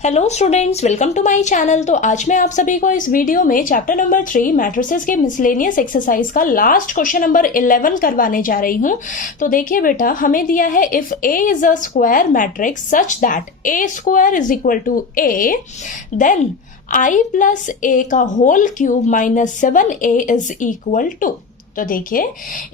Hello students, welcome to my channel. तो आज मैं आप सभी को इस वीडियो में चैप्टर नंबर 3 मैट्रिसेस के मिसलेनियस एक्सरसाइज का लास्ट क्वेश्चन नंबर 11 करवाने जा रही हूं। तो देखिए बेटा, हमें दिया है if A is a square matrix such that A square is equal to A, then I plus A का whole cube minus 7A is equal to. तो देखिए,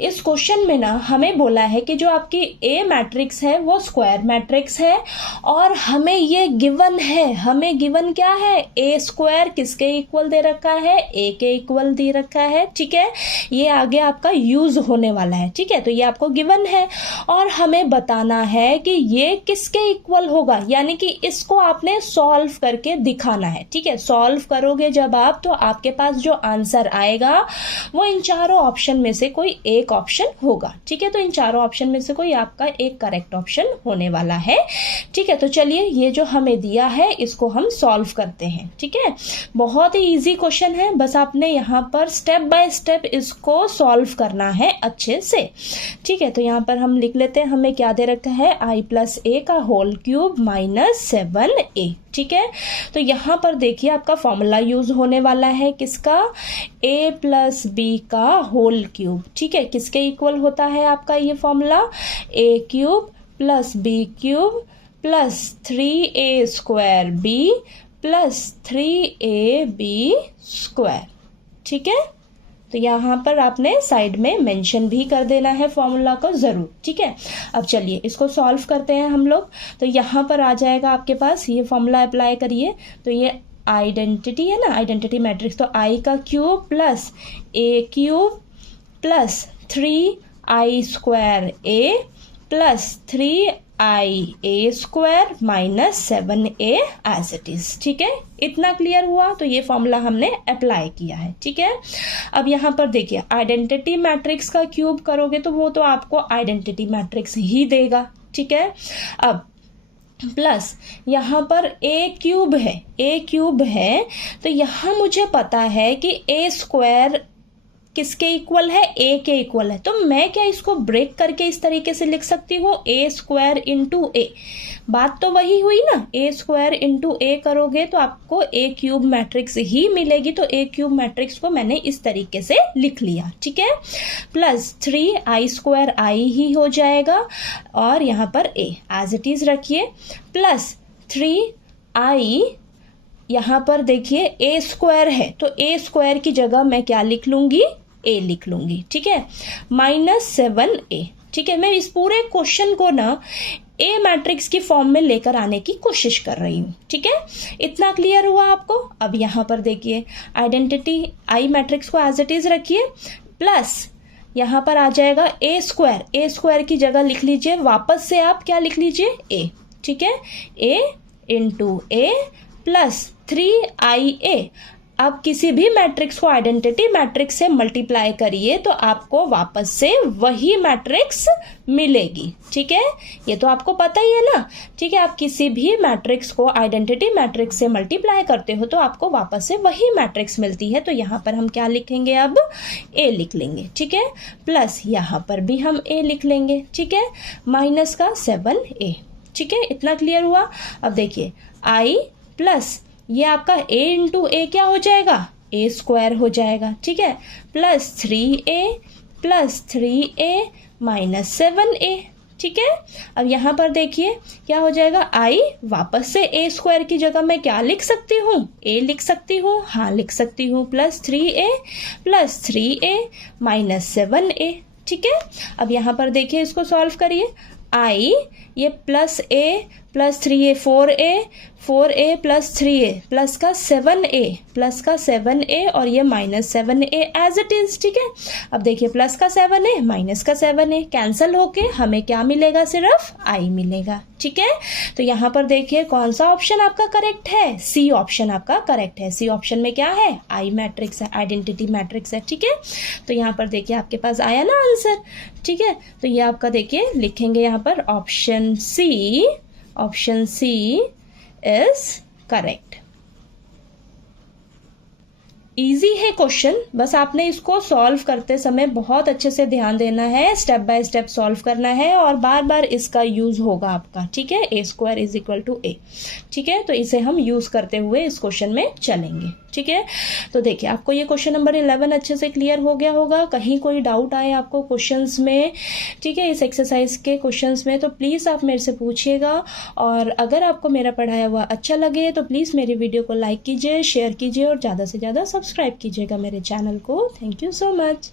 इस क्वेश्चन में ना हमें बोला है कि जो आपकी ए मैट्रिक्स है वो स्क्वायर मैट्रिक्स है और हमें ये गिवन है। हमें गिवन क्या है? ए स्क्वायर किसके इक्वल दे रखा है? ए के इक्वल दे रखा है। ठीक है, ये आगे आपका यूज होने वाला है। ठीक है, तो ये आपको गिवन है और हमें बताना है कि ये किसके इक्वल होगा, यानी कि इसको आपने सॉल्व करके दिखाना है। ठीक है, सॉल्व करोगे जब आप, तो आपके पास जो आंसर आएगा वो इन चारों ऑप्शन में से कोई एक ऑप्शन होगा। ठीक है, तो इन चारों ऑप्शन में से कोई आपका एक करेक्ट ऑप्शन होने वाला है। ठीक है, तो चलिए ये जो हमें दिया है इसको हम सॉल्व करते हैं। ठीक है, बहुत ही इजी क्वेश्चन है, बस आपने यहाँ पर स्टेप बाय स्टेप इसको सॉल्व करना है अच्छे से। ठीक है, तो यहाँ पर हम लिख लेते हैं, हमें क्या दे रखा है? I प्लस ए का होल क्यूब माइनस 7A। ठीक है, तो यहाँ पर देखिए आपका फॉर्मूला यूज होने वाला है किसका? A प्लस बी का होल क्यूब। ठीक है, किसके इक्वल होता है आपका ये formula? A cube plus B cube plus 3A square B plus 3AB square. ठीक है, तो यहाँ पर आपने साइड में मेंशन भी कर देना है फॉर्मूला को जरूर। ठीक है, अब चलिए इसको सॉल्व करते हैं हम लोग। तो यहाँ पर आ जाएगा आपके पास, ये फॉर्मूला अप्लाई करिए तो ये आइडेंटिटी है ना, आइडेंटिटी मैट्रिक्स। तो I का cube plus A cube plus 3I square A plus 3IA square minus 7A as it is. ठीक है, इतना क्लियर हुआ? तो ये फॉर्मूला हमने अप्लाई किया है। ठीक है, अब यहाँ पर देखिए, आइडेंटिटी मैट्रिक्स का क्यूब करोगे तो वो तो आपको आइडेंटिटी मैट्रिक्स ही देगा। ठीक है, अब प्लस यहाँ पर A क्यूब है, A क्यूब है तो यहाँ मुझे पता है कि A स्क्वायर किसके इक्वल है? A के इक्वल है। तो मैं क्या इसको ब्रेक करके इस तरीके से लिख सकती हूँ? A square into A। बात तो वही हुई ना, A स्क्वायर इंटू A करोगे तो आपको A क्यूब मैट्रिक्स ही मिलेगी। तो A क्यूब मैट्रिक्स को मैंने इस तरीके से लिख लिया। ठीक है, प्लस 3I स्क्वायर I ही हो जाएगा और यहाँ पर A एज इट इज रखिए, प्लस 3I यहाँ पर देखिए A स्क्वायर है तो A स्क्वायर की जगह मैं क्या लिख लूंगी? A लिख लूंगी। ठीक है, माइनस 7A। ठीक है, मैं इस पूरे क्वेश्चन को ना A मैट्रिक्स की फॉर्म में लेकर आने की कोशिश कर रही हूँ। ठीक है, इतना क्लियर हुआ आपको? अब यहाँ पर देखिए, आइडेंटिटी I मैट्रिक्स को एज इट इज रखिए, प्लस यहाँ पर आ जाएगा A स्क्वायर। A स्क्वायर की जगह लिख लीजिए, वापस से आप क्या लिख लीजिए? A। ठीक है, A into A plus 3IA। अब किसी भी मैट्रिक्स को आइडेंटिटी मैट्रिक्स से मल्टीप्लाई करिए तो आपको वापस से वही मैट्रिक्स मिलेगी। ठीक है, ये तो आपको पता ही है ना। ठीक है, आप किसी भी मैट्रिक्स को आइडेंटिटी मैट्रिक्स से मल्टीप्लाई करते हो तो आपको वापस से वही मैट्रिक्स मिलती है। तो यहाँ पर हम क्या लिखेंगे? अब A लिख लेंगे। ठीक है, प्लस यहाँ पर भी हम A लिख लेंगे। ठीक है, माइनस का 7A। ठीक है, इतना क्लियर हुआ? अब देखिए, I प्लस ये आपका A इंटू A क्या हो जाएगा? A स्क्वायर हो जाएगा। ठीक है, plus 3A plus 3A minus 7A। ठीक है, अब यहाँ पर देखिए क्या हो जाएगा? I वापस से A स्क्वायर की जगह मैं क्या लिख सकती हूँ? A लिख सकती हूँ। हाँ, लिख सकती हूँ, प्लस 3A माइनस 7A। ठीक है, अब यहाँ पर देखिए इसको सॉल्व करिए। I ये plus A plus 3A 4A plus 3A plus का 7A और ये minus 7A as it is. ठीक है, अब देखिए प्लस का 7A माइनस का 7A कैंसल होके हमें क्या मिलेगा? सिर्फ I मिलेगा। ठीक है, तो यहाँ पर देखिए कौन सा ऑप्शन आपका करेक्ट है? C ऑप्शन आपका करेक्ट है। C ऑप्शन में क्या है? I मैट्रिक्स है, आइडेंटिटी मैट्रिक्स है। ठीक है, तो यहाँ पर देखिए आपके पास आया ना आंसर। ठीक है, तो ये आपका देखिए लिखेंगे यहाँ पर option C is correct. Easy है क्वेश्चन, बस आपने इसको सॉल्व करते समय बहुत अच्छे से ध्यान देना है, स्टेप बाय स्टेप सॉल्व करना है और बार बार इसका यूज होगा आपका, ठीक है। ए स्क्वायर इज इक्वल टू ए, ठीक है। तो इसे हम यूज करते हुए इस क्वेश्चन में चलेंगे, ठीक है। तो देखिए आपको ये क्वेश्चन नंबर 11 अच्छे से क्लियर हो गया होगा। कहीं कोई डाउट आए आपको क्वेश्चंस में, ठीक है, इस एक्सरसाइज के क्वेश्चंस में, तो प्लीज़ आप मेरे से पूछिएगा। और अगर आपको मेरा पढ़ाया हुआ अच्छा लगे तो प्लीज़ मेरी वीडियो को लाइक कीजिए, शेयर कीजिए और ज़्यादा से ज़्यादा सब्सक्राइब कीजिएगा मेरे चैनल को। Thank you so much.